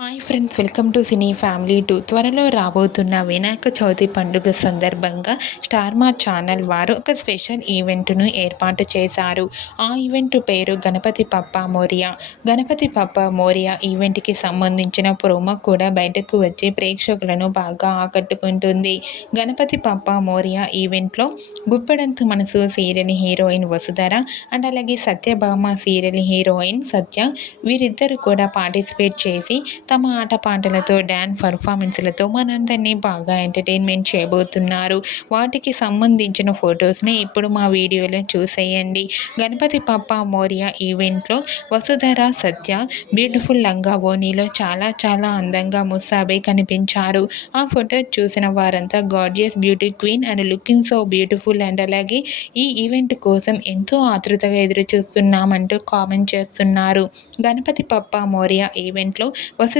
Hi friends welcome to cine family two. త్వరలో రాబోతున్న వినాయక చవితి పండుగ సందర్భంగా స్టార్ మా ఛానల్ వారు ఒక స్పెషల్ ఈవెంట్ను ఏర్పాటు చేశారు. ఆ ఈవెంట్ పేరు గణపతి పప్ప మోరియా. గణపతి పప్ప మోరియా ఈవెంట్కి సంబంధించిన ప్రోమో కూడా బయటకు వచ్చి ప్రేక్షకులను బాగా ఆకట్టుకుంటుంది. గణపతి పప్ప మోరియా ఈవెంట్లో గుప్పెడంతు మనసు సీరియల్ హీరోయిన్ వసుధర అండ్ అలాగే సత్యభామ సీరియల్ హీరోయిన్ సత్య వీరిద్దరు కూడా పార్టిసిపేట్ చేసి తమ ఆటపాటలతో డ్యాన్స్ పర్ఫార్మెన్స్లతో మనందరినీ బాగా ఎంటర్టైన్మెంట్ చేయబోతున్నారు. వాటికి సంబంధించిన ఫొటోస్ని ఇప్పుడు మా వీడియోలో చూసేయండి. గణపతి పప్ప మోరియా ఈవెంట్లో వసుధర సత్య బ్యూటిఫుల్ లంగా ఓనీలో చాలా చాలా అందంగా ముసాబై కనిపించారు. ఆ ఫొటో చూసిన వారంతా gorgeous beauty queen and looking so beautiful and అలాగే ఈ ఈవెంట్ కోసం ఎంతో ఆతృతగా ఎదురు చూస్తున్నామంటూ కామెంట్ చేస్తున్నారు. గణపతి పప్ప మోరియా ఈవెంట్లో వసు